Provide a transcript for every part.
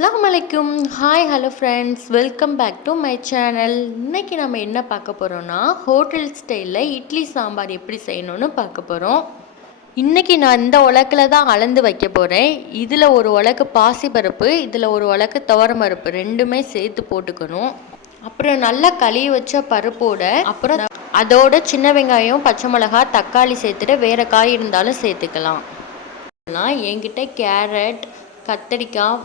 அஸ்ஸலாமுஅலைக்கும். Hi hello friends, welcome back to my channel. இன்றைக்கி நம்ம என்ன பார்க்க போகிறோன்னா, ஹோட்டல் ஸ்டைலில் இட்லி சாம்பார் எப்படி செய்யணும்னு பார்க்க போகிறோம். இன்றைக்கி நான் இந்த உலக்கில் தான் அளந்து வைக்க போகிறேன். இதில் ஒரு உலக்கு பாசிப்பருப்பு, இதில் ஒரு உலக்கு துவரம்பருப்பு ரெண்டுமே சேர்த்து போட்டுக்கணும். அப்புறம் நல்லா கழுவி வச்ச பருப்போட அப்புறம் அதோட சின்ன வெங்காயம், பச்சை மிளகாய், தக்காளி சேர்த்துட்டு வேறு காய் இருந்தாலும் சேர்த்துக்கலாம். என்கிட்ட கேரட், கத்தரிக்காய்,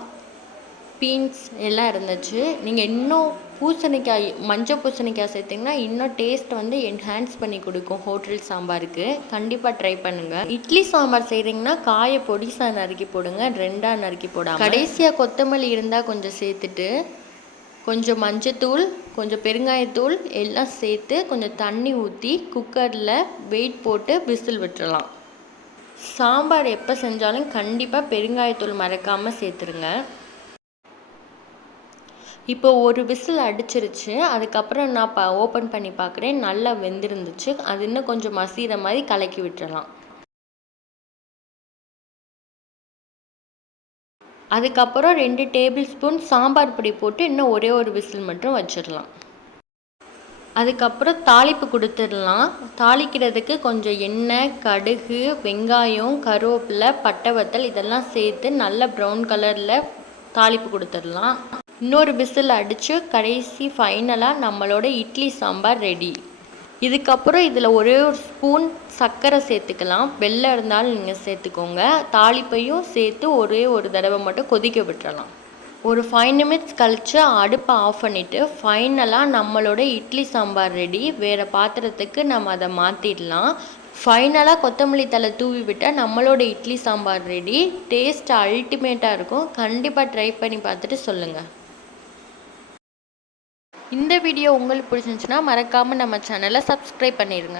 பீன்ஸ் எல்லாம் இருந்துச்சு. நீங்கள் இன்னும் பூசணிக்காய், மஞ்சள் பூசணிக்காய் சேர்த்திங்கன்னா இன்னும் டேஸ்ட் வந்து என்ஹான்ஸ் பண்ணி கொடுக்கும் ஹோட்டல் சாம்பாருக்கு. கண்டிப்பாக ட்ரை பண்ணுங்கள். இட்லி சாம்பார் செய்கிறீங்கன்னா காயை பொடிசாக நறுக்கி போடுங்க, ரெண்டாக நறுக்கி போடாமல். கடைசியாக கொத்தமல்லி இருந்தால் கொஞ்சம் சேர்த்துட்டு கொஞ்சம் மஞ்சத்தூள், கொஞ்சம் பெருங்காயத்தூள் எல்லாம் சேர்த்து கொஞ்சம் தண்ணி ஊற்றி குக்கரில் வெயிட் போட்டு விசில் விட்டுறலாம். சாம்பார் எப்போ செஞ்சாலும் கண்டிப்பாக பெருங்காயத்தூள் மறக்காமல் சேர்த்துருங்க. இப்போ ஒரு விசில் அடிச்சிருச்சு. அதுக்கப்புறம் நான் ஓப்பன் பண்ணி பார்க்குறேன், நல்லா வெந்திருந்துச்சு. அது இன்னும் கொஞ்சம் மசிகிற மாதிரி கலக்கி விட்டுறலாம். அதுக்கப்புறம் 2 டேபிள் ஸ்பூன் சாம்பார் பொடி போட்டு இன்னும் ஒரே ஒரு விசில் மட்டும் வச்சிடலாம். அதுக்கப்புறம் தாளிப்பு கொடுத்துடலாம். தாளிக்கிறதுக்கு கொஞ்சம் எண்ணெய், கடுகு, வெங்காயம், கருவேப்பிலை, பட்டை வத்தல் இதெல்லாம் சேர்த்து நல்ல ப்ரௌன் கலரில் தாளிப்பு கொடுத்துடலாம். இன்னொரு விசில் அடித்து கடைசி ஃபைனலாக நம்மளோட இட்லி சாம்பார் ரெடி. இதுக்கப்புறம் இதில் ஒரே ஒரு ஸ்பூன் சர்க்கரை சேர்த்துக்கலாம். வெல்லம் இருந்தாலும் நீங்கள் சேர்த்துக்கோங்க. தாளிப்பையும் சேர்த்து ஒரே ஒரு தடவை மட்டும் கொதிக்க விட்டுறலாம். ஒரு 5 நிமிட்ஸ் கழித்து அடுப்பை ஆஃப் பண்ணிவிட்டு ஃபைனலாக நம்மளோட இட்லி சாம்பார் ரெடி. வேறு பாத்திரத்துக்கு நம்ம அதை மாற்றிடலாம். ஃபைனலாக கொத்தமல்லி தழை தூவி விட்டால் நம்மளோட இட்லி சாம்பார் ரெடி. டேஸ்ட் அல்டிமேட்டாக இருக்கும். கண்டிப்பாக ட்ரை பண்ணி பார்த்துட்டு சொல்லுங்கள். இந்த வீடியோ உங்களுக்கு பிடிச்சிருந்துச்சுன்னா மறக்காமல் நம்ம சேனலை சப்ஸ்கிரைப் பண்ணிடுங்க.